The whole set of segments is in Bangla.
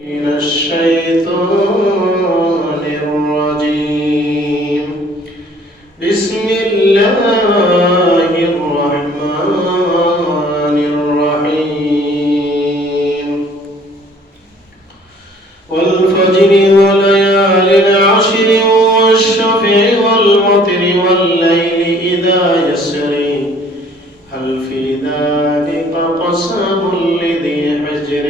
من الشيطان الرجيم. بسم الله الرحمن الرحيم. والفجر وليال عشر والشفع والوتر والليل إذا يسري هل في ذلك قسم لذي حجر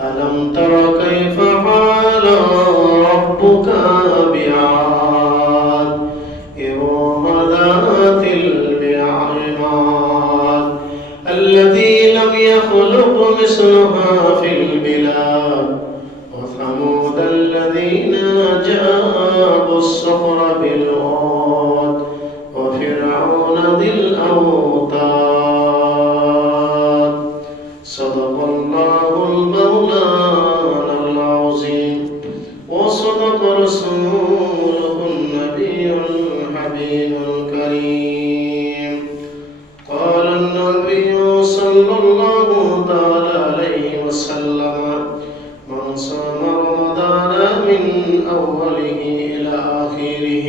ألم تر كيف فعل ربك بعاد إرم ذات العماد التي لم يخلق مثلها في البلاد وثمود الذين جابوا الصخر بالواد وفرعون ذي الأوتاد. صدق الله المولانا العظيم وصدق رسوله النبي الحبيب الكريم. قال النبي صلى الله تعالى عليه وسلم: من صام رمضان من أوله إلى آخره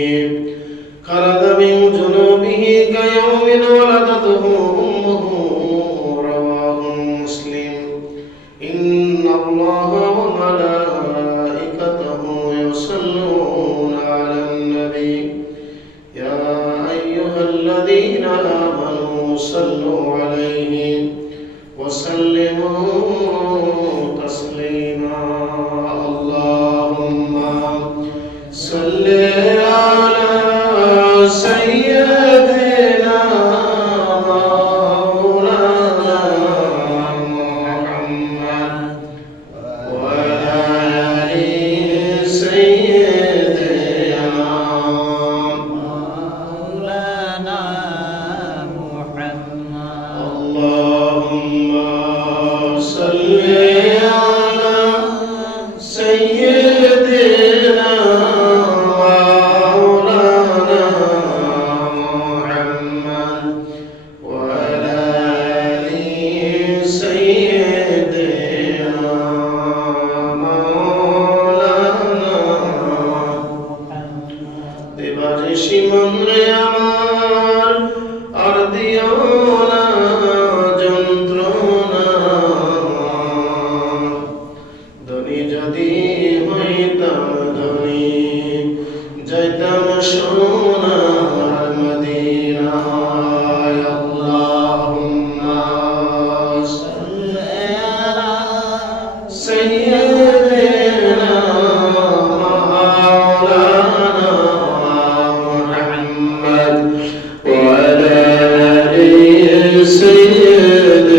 خرج من جنوبه كيوم ولدته أمه. رواه مسلم. إن الله وملائكته يصلون على النبي يا أيها الذين آمنوا صلوا عليه وسلموا تسليما. اللهم صل على سيدنا مولانا محمد وعلى آل سيدنا مولانا محمد. اللهم صل على سيدنا مولانا محمد وعلى آل سيدنا مولانا দেবাদেশী মনরে আমার আর দিও না যন্ত্রণা। ধনী যদি হইতাম ধনী যাইতাম সোনার মদিনায়। আল্লাহুম্মা সাল্লি আলা সাইয়্যিদিনা মাওলানা মুহাম্মদ ওয়া আলা আলি সাইয়্যিদিনা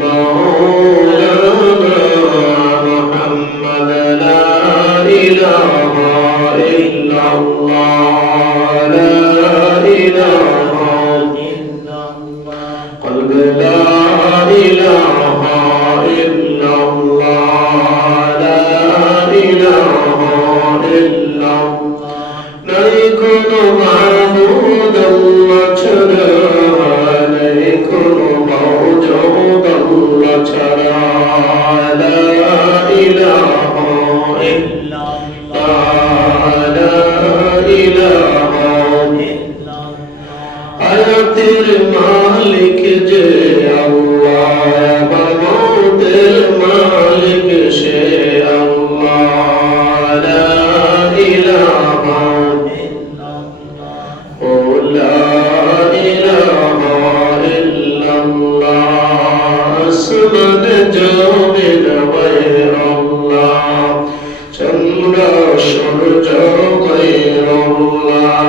মাওলানা মুহাম্মদ। লা ইলাহা ইল্লাল্লাহ লা ইলাহা قلب لا إله إلا الله لا إله إلا الله नहीं কোনো মাবুদ আল্লাহ ছাড়া नहीं কোনো মাওজুদ আল্লাহ ছাড়া لا إله إلا الله لا إله إلا الله আয়াতের মালিক যে আল্লাহ মাবুদের মালিক সে আল্লাহ লা ইলাহা ইল্লাল্লাহ ও লা ইলাহা ইল্লাল্লাহ। আসমান জমিন গায়রুল্লাহ চন্দ্র সূর্য গায়রুল্লাহ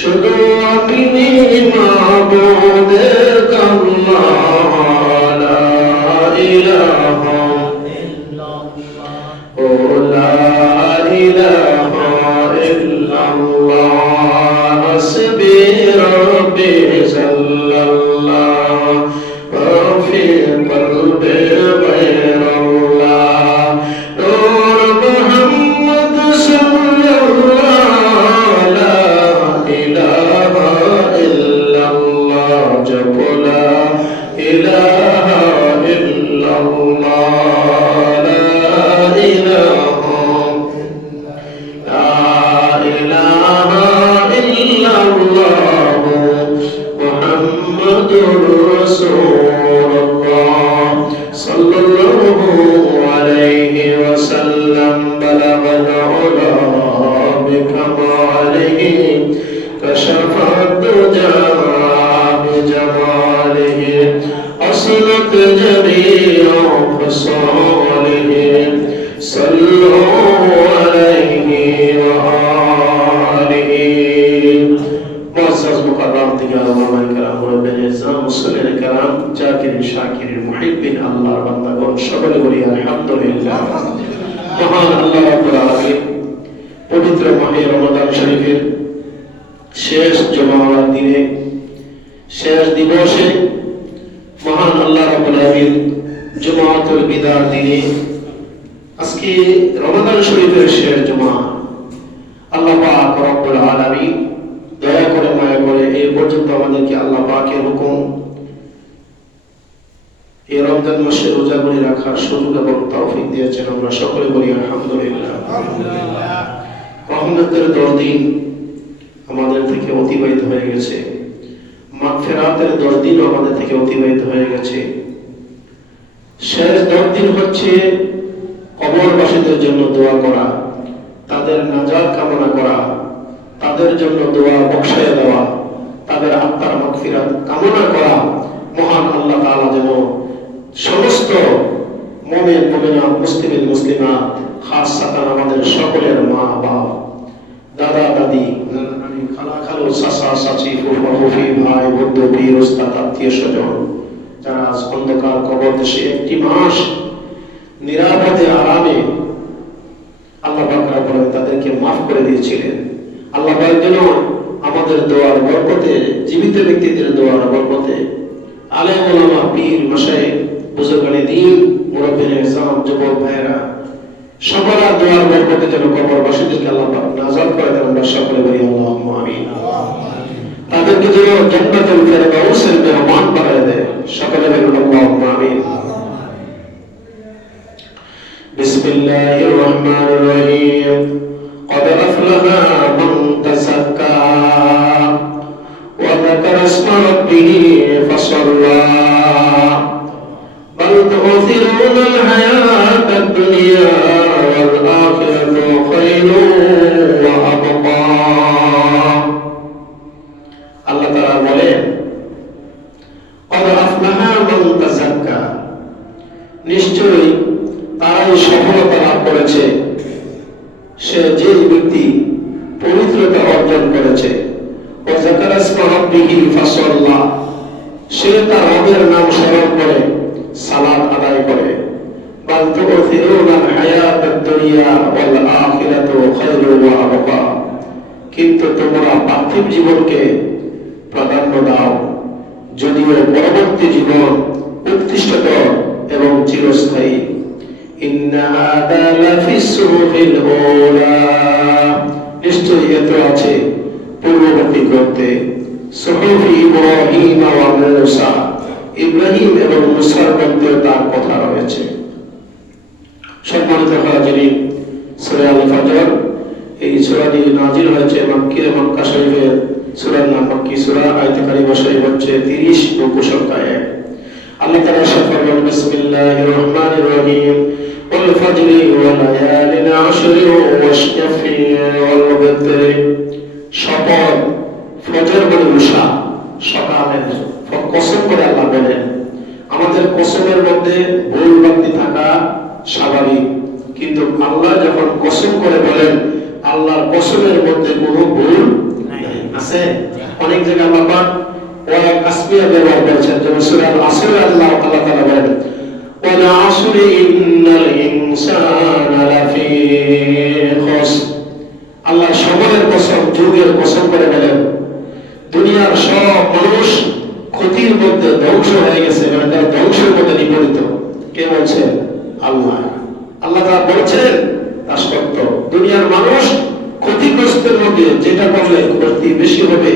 শুধু আপনি মাবুদের আল্লাহ লা ইলাহা ইল্লাল্লাহ ও লা ইলাহা ইল্লাল্লাহ। হাসবি রব্বি সাল্লাল্লাহ ওয়া ফি কলবি গায়রুল্লাহ নূর মুহাম্মদ সাল্লাল্লাহ লা ইলাহা ইল্লাল্লাহ জপ লা ইলাহা ইল্লাল্লাহ الصالحين صلوا عليه وآله معزز مقرم دیگر علماء کرام مربین اعظام مصلین کرام জাকিরিন শাকিরিন মুহিব্বিন আল্লাহর বান্দাগণ সকলে বলি আলহামদুলিল্লাহ। মহান আল্লাহ রাব্বুল আলামিন পবিত্র মাহে রমাদান শরীফের শেষ জুমার দিনে শেষ দিবসে মহান আল্লাহ রাব্বুল আলামিন জুমাতুল বিদার দিনে আজকে রমাদান শরীফের শেষ জুমা, আল্লাহ পাক রব্বুল আলামিন দয়া করে মায়া করে এই পর্যন্ত আমাদেরকে আল্লাহ পাকের হুকুম এই রমজান মাসে রোজাগুলি রাখার সুযোগ এবং তৌফিক দিয়েছেন। আমরা সকলে বলি আলহামদুলিল্লাহ। রহমতের 10 দিন আমাদের থেকে অতিবাহিত হয়ে গেছে, মাগফিরাতের 10 দিন আমাদের থেকে অতিবাহিত হয়ে গেছে। শেষ 10 দিন হচ্ছে কবরবাসীদের জন্য দোয়া করা, তাদের নাজাত কামনা করা, তাদের জন্য দোয়া বখশায়া দেওয়া, তাদের আত্মার মাগফিরাত কামনা করা। মহান আল্লাহ তাআলা যেন সমস্ত মুমিন মুমিনাত মুসলিমিন মুসলিমাত খাসসাতান আমাদের সকলের মা বাবা দাদা দাদি আমি খালা খালু চাচা চাচি ফুফা ফুফি ভাই বন্ধু পীর ওস্তাদ আত্মীয় স্বজন যারা আজ অন্ধকার কবর দেশে একটি মাস নিরাপদে আরামে আল্লাহ পাক রব্বুল তাদেরকে মাফ করে দিয়েছিলেন। আল্লাহ পাক যেন আমাদের দোয়ার বরকতে, জীবিত ব্যক্তিদের দোয়ার বরকতে, আলেম ওলামা পীর মাশায়েখ বুজুর্গানে দ্বীন মুরব্বিয়ানে ইসলাম যুবক ভাইরা সকলের দোয়ার বরকতে যেন কবরবাসীদেরকে আল্লাহ পাক নাজাত করে দেন। আমরা সকলে বলি আল্লাহুম্মা আমিন। তাদেরকে যেন জান্নাতুল ফেরদাউসের মেহমান বানায় দেয়। সকলে বলি আল্লাহুম্মা আমিন। বিসমিল্লাহির রহমানির রহিম। قد أفلح من تزكى وذكر اسم ربه فصلى بل تؤثرون الحياة الدنيا والآخرة خير وأبقى। আল্লাহ তাআলা বলেন قد أفلح من تزكى, নিশ্চয়ই তারাই সফলতা লাভ করেছে সে যে ব্যক্তি পবিত্রতা অর্জন করেছে। ও যাকারা ইসমা রাব্বিহি ফাসাল্লা, সে তার রবের নাম স্মরণ করে সালাত আদায় করে। বাল তু'থিরুনাল হায়াতাদ দুনিয়া ওয়াল আখিরাতু খায়রুন ওয়া আবকা, কিন্তু তোমরা পার্থিব জীবনকে প্রাধান্য দাও, যদিও পরবর্তী জীবন উৎকৃষ্টতর এবং চিরস্থায়ী। ইন্না হাদা লাফিস সুহুফিল উলা, নিশ্চয়ই এত আছে পূর্ববর্তী গ্রন্থে সুহুফি ইব্রাহিম ওয়া মূসা, ইব্রাহিম এবং মূসার গ্রন্থে তার কথা রয়েছে। সম্মানিত হাজিরিন, সূরা আল ফজর এই সূরাটি নাযিল হয়েছে মক্কা শরীফের সূরার নাম মক্কি সূরা, আয়াত কারিমা শরীফ হচ্ছে 30 রুকু সংখ্যা 1। আল্লাহ তাআলা বলেন বিসমিল্লাহির রহমানির রহিম ওয়াল ফাজরি ওয়া লায়ালিন আশরি ওয়াশ-শাফি ওয়াল ওয়াতরি, শপথ ফজর বলে উষা সকালের কসম করে আল্লাহ বলেন। আমাদের কসমের মধ্যে ভুল ভ্রান্তি থাকা স্বাভাবিক, কিন্তু আল্লাহ যখন কসম করে বলেন আল্লাহর কসমের মধ্যে কোনো ভুল আছে। অনেক জায়গায় আল্লাহ ওয়া কাসমিয়া ব্যবহার করেছেন, যেমন সূরা আল-আসর আল্লাহ তাআলা বলেন ওয়াল আসরি ইন্নাল ইনসানা লাফি খুসর। আল্লাহ সময়ের কসম, যুগের কসম করে বলেন দুনিয়ার সব মানুষ ক্ষতির মধ্যে ধ্বংস হয়ে গেছে, মানে তার ধ্বংসের মধ্যে নিপতিত। কে বলছেন? আল্লাহ। আল্লাহ তাআলা বলছেন তা সত্য, দুনিয়ার মানুষ ক্ষতিগ্রস্তের মধ্যে, যেটা করলে ক্ষতি বেশি হবে,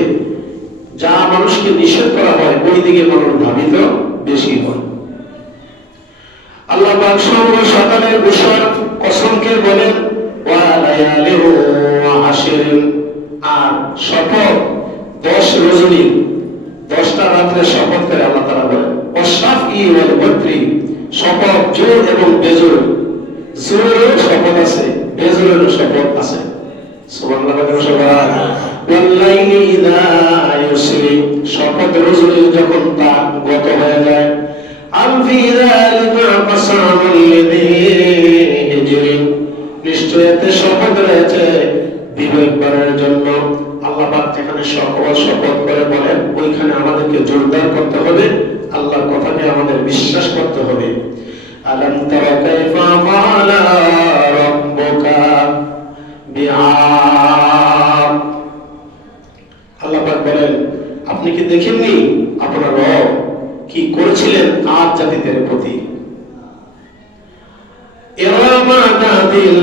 যা মানুষকে নিষেধ করা হয় ওই দিকে মানুষ ধাবিত বেশি হয়। আল্লাহ পাক সকালের উষার কসমকে বলেন ওয়া লায়ালি ওয়া আশরিন, আর শপথ 10 রজনী 10টা রাতে শপথ করে আল্লাহ তাআলা বলেন ওয়াশ-শাফি ওয়াল ওয়াতরি, শপথ জোর এবং বেজোর, জোরের শপথ আছে, বেজোরের শপথ আছে। সুবহানাল্লাহ। ওয়াল্লাইলি ইযা ইউসরি, শপথ রজনী যখন তা গত হয়ে যায়। হাল ফি যালিকা কাসামুল লিযী হিজরিন, নিশ্চয় এতে শপথ রয়েছে বিবেকবানের জন্য। আল্লাহ পাক যেখানে শপথ করে বলেন ওইখানে আমাদেরকে জোরদার করতে হবে, আল্লাহর কথাকে আমাদের বিশ্বাস করতে হবে। আলাম তারা কাইফা ফাআলা রাব্বুকা বিআদ, আল্লাহ পাক বলেন আপনি কি দেখেননি আপনার রব কি করেছিলেন আদ জাতিদের প্রতি। ইরামা যাতিল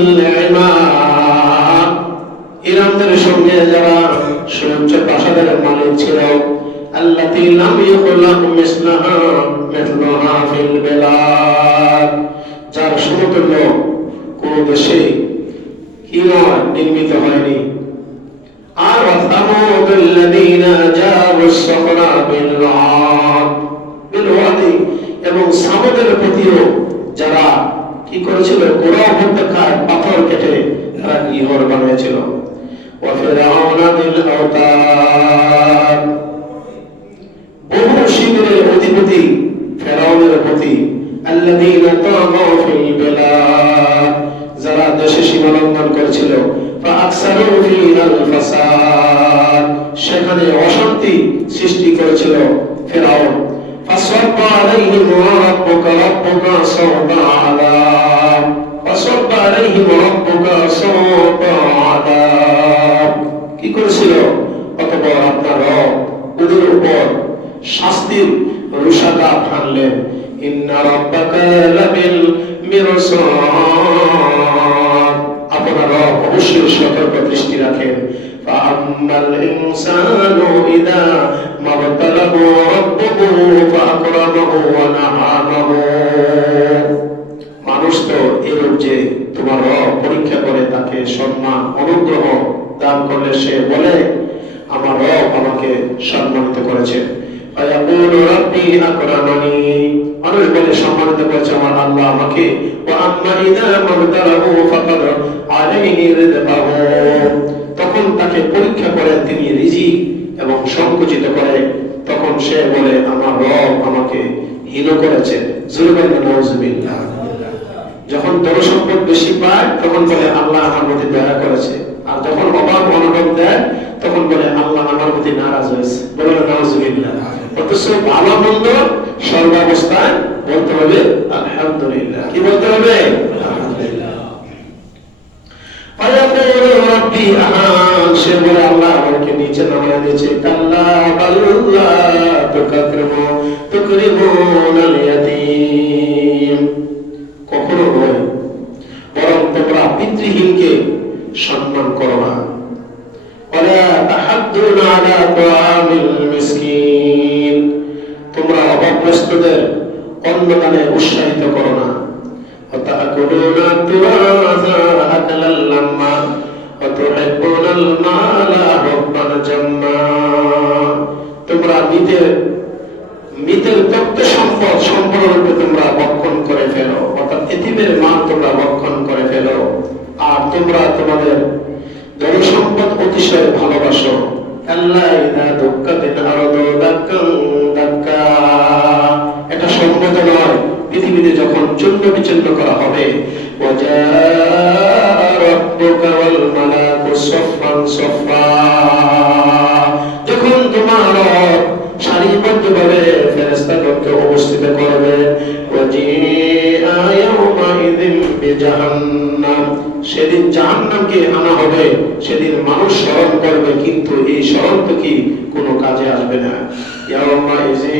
ইমাদ, ইরামদের সঙ্গে যারা সুউচ্চ প্রাসাদের মালিক ছিল, আল্লাতী লাম ইউখলাক মিসলুহা ফিল বিলাদ, যার সমতুল্য কোন দেশে কি নয় নির্মিত হয়নি। আর সামুদাল্লাযীনা জাবুস সাখরা বিল ওয়াদি, এবং সামুদের প্রতিও যারা কি করেছিল গোড়া উপত্যকায় পাথর কেটে তারা গৃহর বানিয়েছিল। ওয়া ফিরআউনা বিল আওতাদ, বহু শিবিরের অধিপতি ফেরাউনের প্রতি, আল্লাযীনা তাগাউ ফিল বিলাদ, যারা দেশে সীমালঙ্ঘন করেছিল, ফাআকসারু ফিহাল ফাসাদ, সেখানে অশান্তি সৃষ্টি করেছিল ফেরাউন। ফাসাব্বা আলাইহিম রাব্বুকা সাওতা আযাব, ফাসাব্বা আলাইহিম রাব্বুকা সাওতা আযাব, কি করেছিল অতঃপর আপনার রব ওদের উপর শাস্তির রুশাকাত হানলেন। ইন্না রাব্বাকা লাবিল মিরসাদ, আপনার রব অবশ্যই সতর্ক দৃষ্টি রাখেন। ফাআম্মাল ইনসানু ইযা মাবতালাহু রাব্বুহু ফাআকরামাহু ওয়া নাআমাহু, মানুষ তো এরূপ যে তোমার রব পরীক্ষা করে তাকে সম্মান অনুগ্রহ দান করলে সে বলে আমার রব আমাকে সম্মানিত করেছেন। ফায়াকুলু রাব্বি আকরামানি, মানুষ বলে সম্মানিত করেছে আমার আল্লাহ আমাকে। ওয়া আম্মা ইযা মাবতালাহু ফাকাদ আলাইহি রিজকাহু, তখন তাকে পরীক্ষা করে তিনি রিজিক এবং সংকুচিত করে, তখন সে বলে আমার রব আমাকে হীন করেছেন। জুলুমান নাউজুবিল্লাহ। যখন ধন সম্পদ বেশি পায় তখন বলে আল্লাহ আমার প্রতি দয়া করেছে, আর যখন অভাব অনটন দেয় তখন বলে আল্লাহ আমার প্রতি নারাজ হয়েছে। বলে নাউজুবিল্লাহ। অথচ ভালো মন্দ সর্বাবস্থায় বলতে হবে আলহামদুলিল্লাহ। কি বলতে হবে? আলহামদুলিল্লাহ। ফায়াকুলু রাব্বি আহান, সে বলে আল্লাহ আমাকে নিচে নামিয়ে দিয়েছে। কাল্লা বাল্লা তুকরিমুনাল ইয়াতীম, কখনো নয়, বরং তোমরা পিতৃহীনকে সম্মান করো না। ওয়ালা তাহাদ্দুনা আলা তাআমিল মিসকিন, তোমরা অভাবগ্রস্তদের অন্নদানে উৎসাহিত করো না। ওয়া তাআকুলুনা তুরাসা আকালাল লাম্মা ওয়া তুহিব্বুনাল মালা হুব্বান জাম্মা, তোমরা মৃতের তত্ত্ব সম্পূর্ণরূপে তোমরা ভক্ষণ করে ফেলো, অর্থাৎ এতিমের মাল তোমরা ভক্ষণ করে ফেলো, আর তোমরা তোমাদের ধন সম্পদ অতিশয় ভালোবাসো। আল্লাহ ইদা দুক্কাতিল আরদু দাক্কান দাক্কা, এটা সম্মত নয় পৃথিবীতে যখন চূর্ণ বিচূর্ণ করা হবে। ওয়া জাআ রাব্বুকা ওয়াল মালাকু সাফফান সাফফা, যখন তোমার রব সারিবদ্ধভাবে ফেরেশতাগণকে উপস্থিত করবে। ওয়া জিআ ইয়াউমাইযিন বিজাহান্নাম, সেদিন জাহান্নামকে আনা হবে, সেদিন মানুষ স্মরণ করবে কিন্তু এই স্মরণ তো কি কোনো কাজে আসবে না। ইয়াউমাইযিন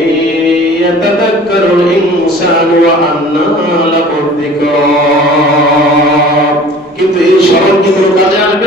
ইয়াতাযাক্কারুল ইনসানু ওয়া আন্না লাহু যিকরা, কিন্তু এই স্মরণ কি কোনো কাজে আসবে?